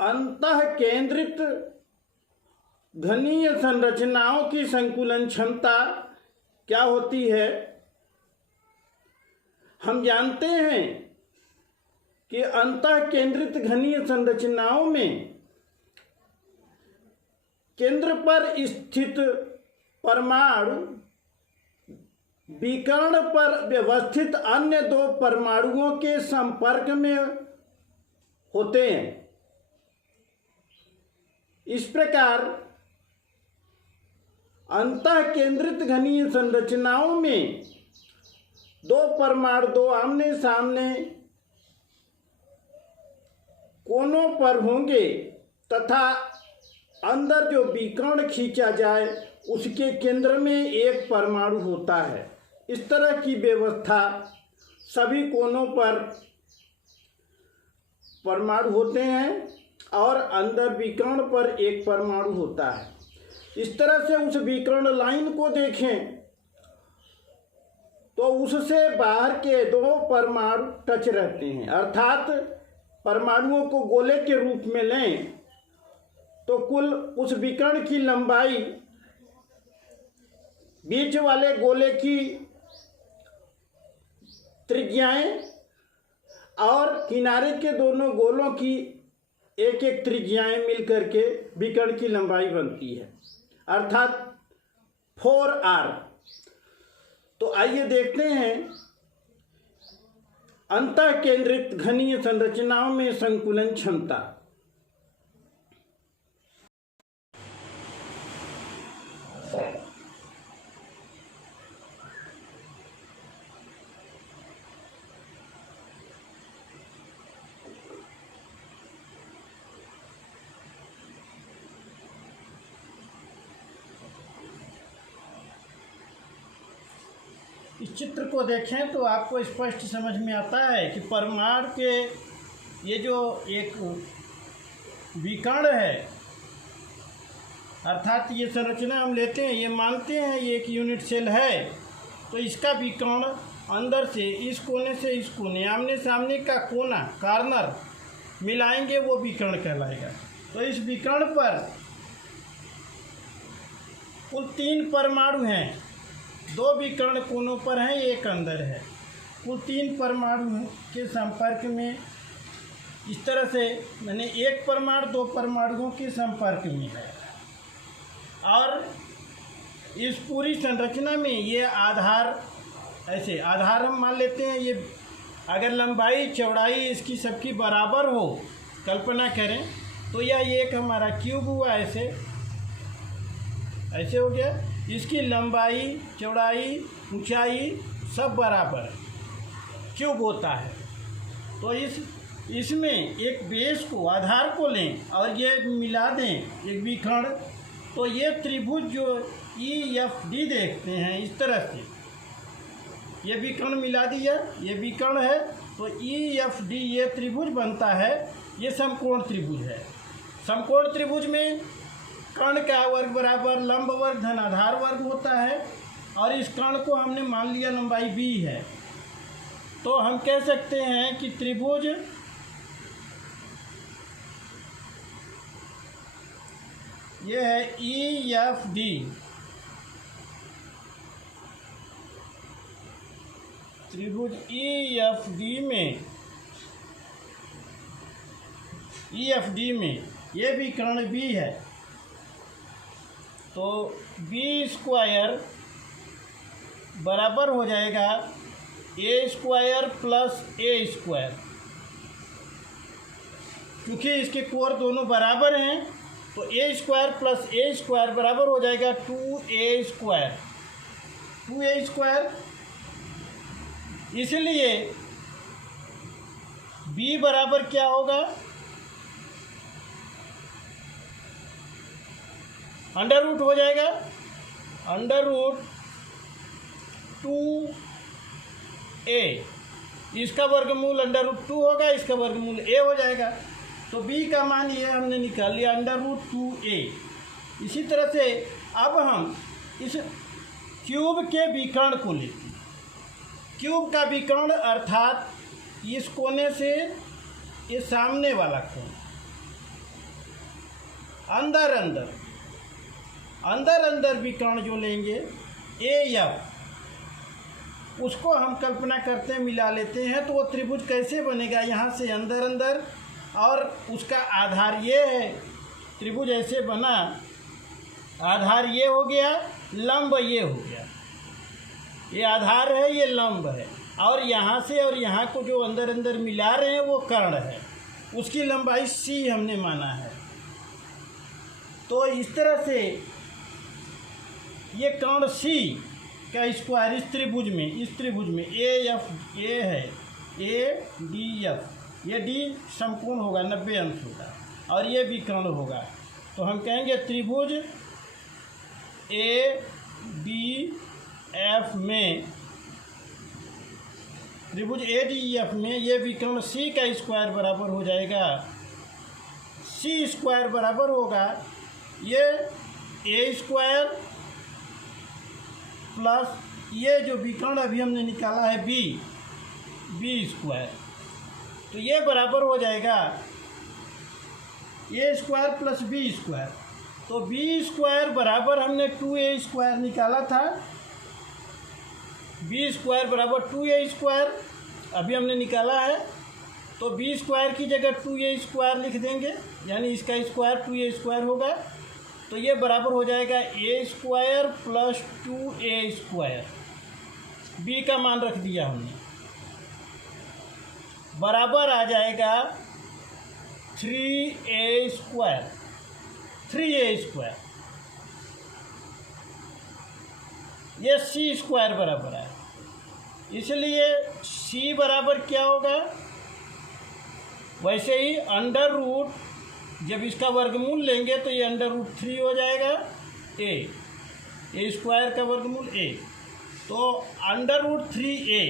अंतः केंद्रित घनीय संरचनाओं की संकुलन क्षमता क्या होती है? हम जानते हैं कि अंतः केंद्रित घनीय संरचनाओं में केंद्र पर स्थित परमाणु विकर्ण पर व्यवस्थित अन्य दो परमाणुओं के संपर्क में होते हैं। इस प्रकार अंतः केंद्रित घनीय संरचनाओं में दो आमने सामने कोनों पर होंगे तथा अंदर जो विकर्ण खींचा जाए उसके केंद्र में एक परमाणु होता है। इस तरह की व्यवस्था सभी कोनों पर परमाणु होते हैं और अंदर विकर्ण पर एक परमाणु होता है। इस तरह से उस विकर्ण लाइन को देखें तो उससे बाहर के दो परमाणु टच रहते हैं, अर्थात परमाणुओं को गोले के रूप में लें तो कुल उस विकर्ण की लंबाई बीच वाले गोले की त्रिज्याएं और किनारे के दोनों गोलों की एक एक त्रिज्याएं मिलकर के विकर्ण की लंबाई बनती है, अर्थात 4r। तो आइए देखते हैं अंतः केंद्रित घनीय संरचनाओं में संकुलन क्षमता। इस चित्र को देखें तो आपको स्पष्ट समझ में आता है कि परमाणु के ये जो एक विकर्ण है, अर्थात ये संरचना हम लेते हैं, ये मानते हैं ये एक यूनिट सेल है, तो इसका विकर्ण अंदर से इस कोने से इस कोने आमने सामने का कोना कॉर्नर मिलाएंगे वो विकर्ण कहलाएगा। तो इस विकर्ण पर कुल 3 परमाणु हैं, 2 विकर्ण कोनों पर हैं, एक अंदर है। कुल 3 परमाणु के संपर्क में इस तरह से मैंने एक परमाणु 2 परमाणुओं के संपर्क में है और इस पूरी संरचना में ये आधार, ऐसे आधार हम मान लेते हैं, ये अगर लंबाई चौड़ाई इसकी सबकी बराबर हो, कल्पना करें तो यह एक हमारा क्यूब हुआ, ऐसे हो गया। इसकी लंबाई चौड़ाई ऊंचाई सब बराबर क्यूब होता है। तो इसमें एक बेस को आधार को लें और ये मिला दें एक विकर्ण, तो ये त्रिभुज जो EFD देखते हैं इस तरह से, ये विकर्ण मिला दिया, ये विकर्ण है तो EFD ये त्रिभुज बनता है। ये समकोण त्रिभुज है। समकोण त्रिभुज में कर्ण का वर्ग बराबर लंब वर्ग धन आधार वर्ग होता है और इस कर्ण को हमने मान लिया लंबाई b है, तो हम कह सकते हैं कि त्रिभुज ये है EFD। त्रिभुज EFD में ये भी कर्ण b है, तो b² बराबर हो जाएगा a² प्लस a²। क्योंकि इसके कोण दोनों बराबर हैं तो a² प्लस a² बराबर हो जाएगा 2a²। इसलिए b बराबर क्या होगा, अंडर रूट हो जाएगा, अंडर रूट 2a, इसका वर्गमूल अंडर रूट 2 होगा, इसका वर्गमूल a हो जाएगा। तो b का मान ये हमने निकाल लिया अंडर रूट 2a। इसी तरह से अब हम इस क्यूब के विकर्ण को लेते हैं। क्यूब का विकर्ण अर्थात इस कोने से ये सामने वाला कोण, अंदर अंदर अंदर अंदर विकर्ण जो लेंगे ए एफ, उसको हम कल्पना करते हैं, मिला लेते हैं, तो वो त्रिभुज कैसे बनेगा? यहाँ से अंदर अंदर, और उसका आधार ये है, त्रिभुज ऐसे बना, आधार ये हो गया, लंब ये हो गया, ये आधार है, ये लंब है, और यहाँ से और यहाँ को जो अंदर अंदर मिला रहे हैं वो कर्ण है, उसकी लंबाई सी हमने माना है। तो इस तरह से ये कर्ण सी का स्क्वायर इस त्रिभुज में ए एफ, ए है, ए डी एफ, ये डी समकोण होगा, 90 अंश होगा, और ये भी कर्ण होगा। तो हम कहेंगे त्रिभुज ए डी एफ में, त्रिभुज ए डी एफ में ये विकर्ण सी का स्क्वायर बराबर हो जाएगा, सी स्क्वायर बराबर होगा ये ए स्क्वायर प्लस ये जो विकर्ण अभी हमने निकाला है बी स्क्वायर, तो ये बराबर हो जाएगा ए स्क्वायर प्लस बी स्क्वायर। तो बी स्क्वायर बराबर हमने 2a स्क्वायर निकाला था, बी स्क्वायर बराबर 2a स्क्वायर अभी हमने निकाला है, तो बी स्क्वायर की जगह 2a स्क्वायर लिख देंगे, यानी इसका स्क्वायर 2a स्क्वायर होगा, तो ये बराबर हो जाएगा a square plus 2a square, b का मान रख दिया हमने, बराबर आ जाएगा 3a स्क्वायर, 3a स्क्वायर, ये c स्क्वायर बराबर है, इसलिए c बराबर क्या होगा? वैसे ही अंडर रूट, जब इसका वर्गमूल लेंगे तो ये अंडर रूट 3 हो जाएगा, ए स्क्वायर का वर्गमूल a, तो अंडर रूट 3a,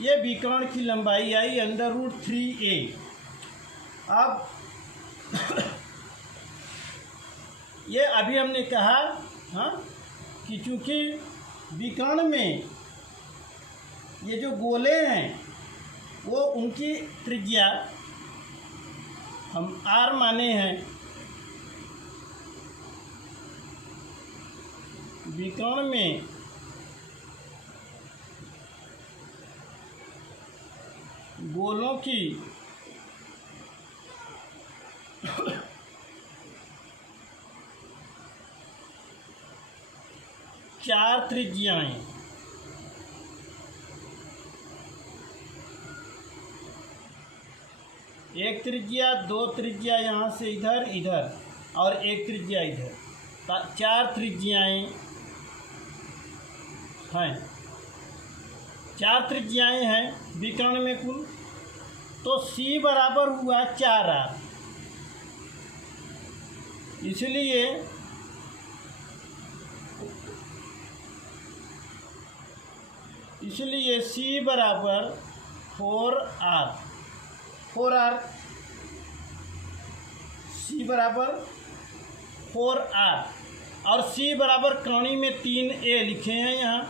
ये विकर्ण की लंबाई आई अंडर रूट 3a। अब ये अभी हमने कहा हाँ कि चूँकि विकर्ण में ये जो गोले हैं वो उनकी त्रिज्या हम r माने हैं, विकर्ण में गोलों की चार त्रिज्याएं, एक त्रिज्या, दो त्रिज्या यहाँ से इधर इधर, और एक त्रिज्या इधर, चार त्रिज्याएं हैं, चार त्रिज्याएं हैं विकर्ण में कुल। तो C बराबर हुआ 4r, इसलिए C बराबर 4r, C बराबर 4r, और C बराबर कौणी में 3a लिखे हैं यहाँ,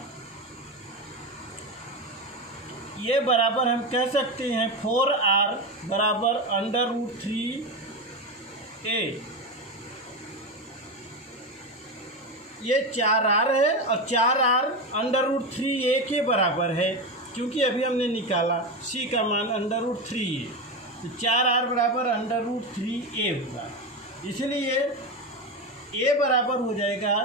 ये बराबर हम कह सकते हैं 4r बराबर अंडर रूट 3a, ये 4r है, और 4r अंडर रूट 3a के बराबर है, क्योंकि अभी हमने निकाला C का मान अंडर रूट 3a, तो 4r बराबर अंडर रूट 3a होगा, इसलिए a बराबर हो जाएगा,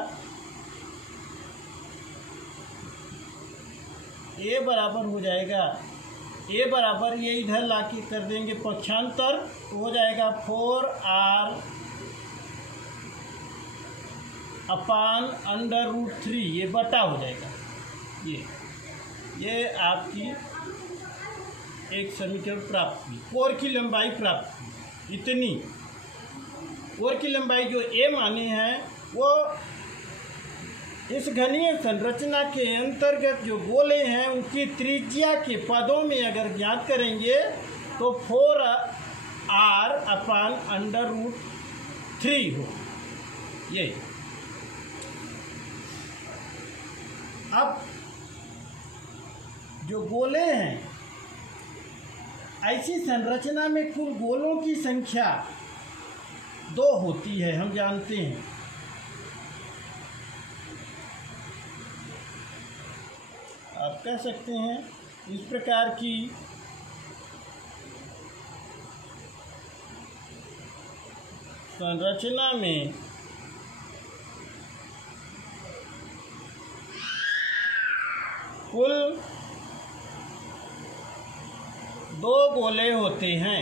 a बराबर ये इधर ला के कर देंगे पक्षांतर, तो हो जाएगा 4r अपान अंडर रूट 3, ये बटा हो जाएगा, ये आपकी एक समीकरण प्राप्त हुई, कोर की लंबाई प्राप्त हुई। इतनी कोर की लंबाई जो a माने हैं वो इस घनीय संरचना के अंतर्गत जो गोले हैं उनकी त्रिज्या के पदों में अगर ज्ञात करेंगे तो 4r अपान अंडर रूट 3 हो। ये अब जो गोले हैं, ऐसी संरचना में कुल गोलों की संख्या दो होती है, हम जानते हैं। आप कह सकते हैं इस प्रकार की संरचना में कुल दो गोले होते हैं।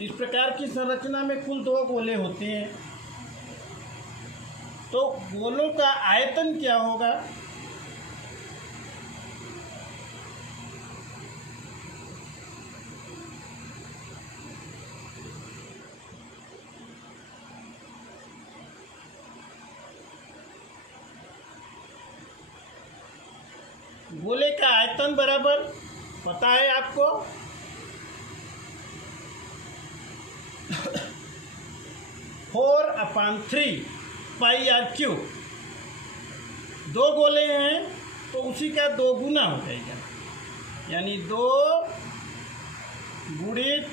इस प्रकार की संरचना में कुल दो गोले होते हैं, तो गोलों का आयतन क्या होगा? गोले का आयतन बराबर पता है आपको? 4/3 पाई आर क्यूब। दो गोले हैं तो उसी का 2 गुना हो जाएगा, यानी 2 गुणित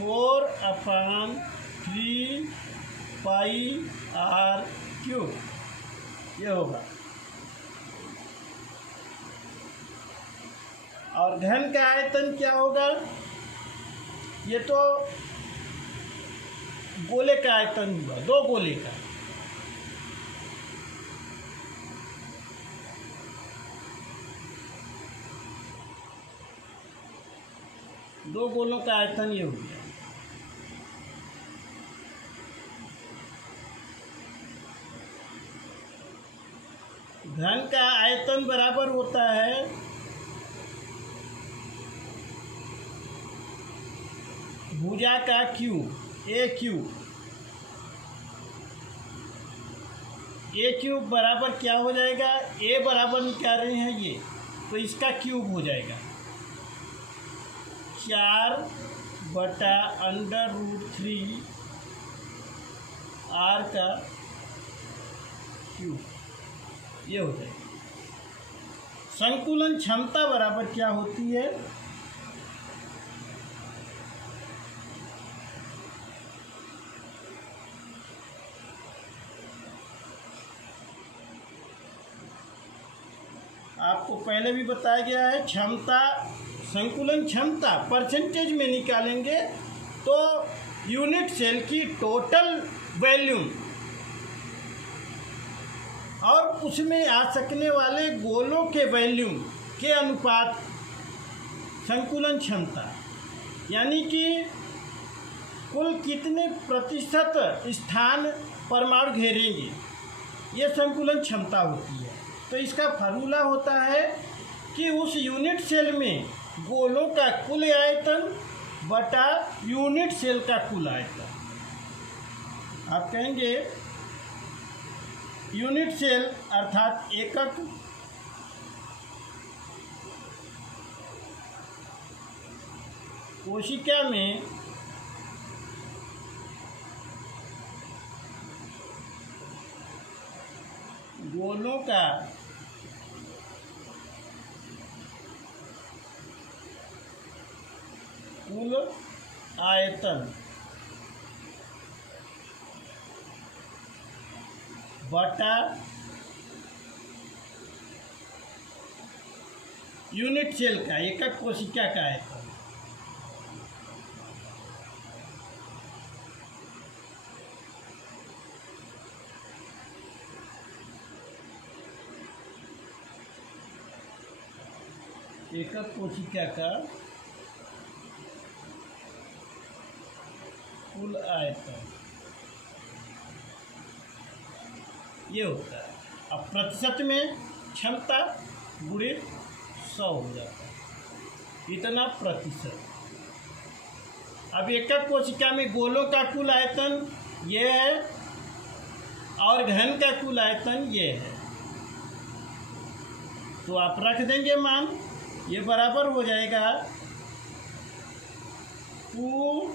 4/3 पाई आर क्यूब, ये होगा। और घन का आयतन क्या होगा? ये तो गोले का आयतन हुआ, दो गोले का। दो गोलों का आयतन ये हो गया। घन का आयतन बराबर होता है भुजा का क्यूब, ए क्यूब बराबर क्या हो जाएगा? ए बराबर निकाल रहे हैं ये, तो इसका क्यूब हो जाएगा 4/√3 आर का क्यूब, ये हो जाएगा। संकुलन क्षमता बराबर क्या होती है? आपको पहले भी बताया गया है, क्षमता, संकुलन क्षमता परसेंटेज में निकालेंगे तो यूनिट सेल की टोटल वॉल्यूम और उसमें आ सकने वाले गोलों के वॉल्यूम के अनुपात संकुलन क्षमता, यानी कि कुल कितने प्रतिशत स्थान परमाणु घेरेंगे, ये संकुलन क्षमता होती है। तो इसका फार्मूला होता है कि उस यूनिट सेल में गोलों का कुल आयतन बटा यूनिट सेल का कुल आयतन। आप कहेंगे यूनिट सेल अर्थात एकक कोशिका में गोलों का कुल आयतन बटा यूनिट सेल का, एकक कोशिका का आयतन। एकक कोशिका का कुल आयतन, ये होता है। अब प्रतिशत में क्षमता गुणित 100 हो जाता है, इतना प्रतिशत। अब एकक कोशिका में गोलों का कुल आयतन ये है और घन का कुल आयतन ये है, तो आप रख देंगे मान, ये बराबर हो जाएगा 2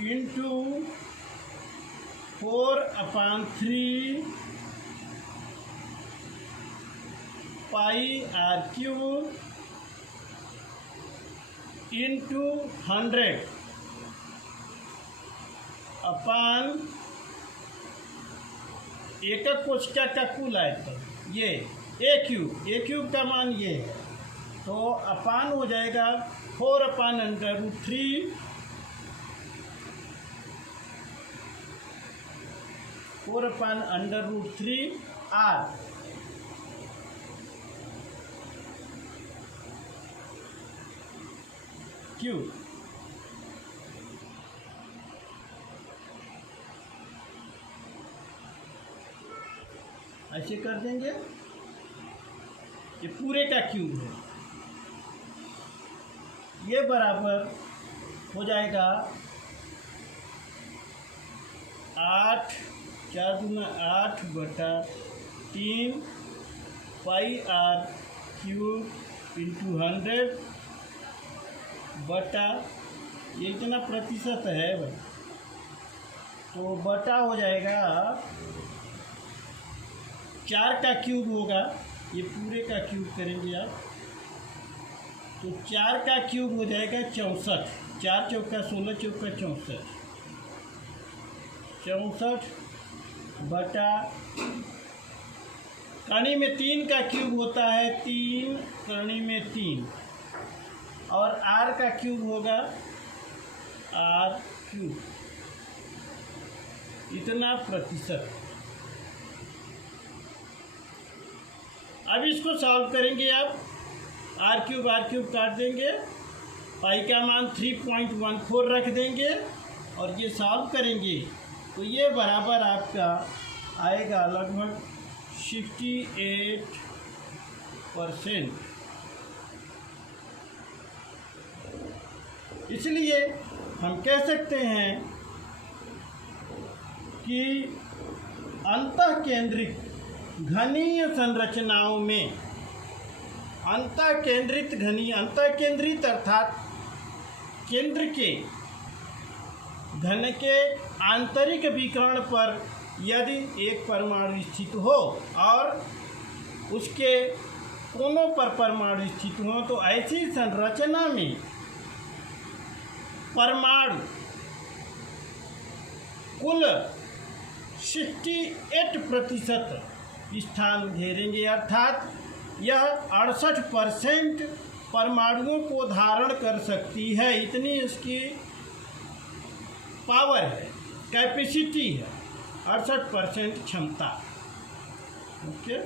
× 4/3 पाई आर क्यूब इंटू 100 अपान एकक कोशिका का कुल आयतन ये ए क्यूब का मान ये है, तो अपान हो जाएगा 4/√3 आर क्यूब। ऐसे कर देंगे, ये पूरे का क्यूब है, ये बराबर हो जाएगा 8/4 पाई आर क्यूब इंटू 100 बटा ये इतना प्रतिशत है भाई, तो बटा हो जाएगा 4 का क्यूब होगा, ये पूरे का क्यूब करेंगे आप, तो 4 का क्यूब हो जाएगा 64, 4 चौका 16 चौका 64 बटा करणी में 3 का क्यूब होता है 3 करणी में 3 और आर का क्यूब होगा आर क्यूब, इतना प्रतिशत। अब इसको सॉल्व करेंगे आप, आर क्यूब काट देंगे, पाई का मान 3.14 रख देंगे और ये सॉल्व करेंगे तो ये बराबर आपका आएगा लगभग 68%। इसलिए हम कह सकते हैं कि अंतःकेंद्रित घनीय संरचनाओं में अंतःकेंद्रित अर्थात केंद्र के घन के आंतरिक विकर्ण पर यदि एक परमाणु स्थित हो और उसके कोनों पर परमाणु स्थित हो तो ऐसी संरचना में परमाणु कुल 68% स्थान घेरेंगे, अर्थात यह 68% परमाणुओं को धारण कर सकती है, इतनी इसकी पावर है, कैपेसिटी है, 68% क्षमता। ओके।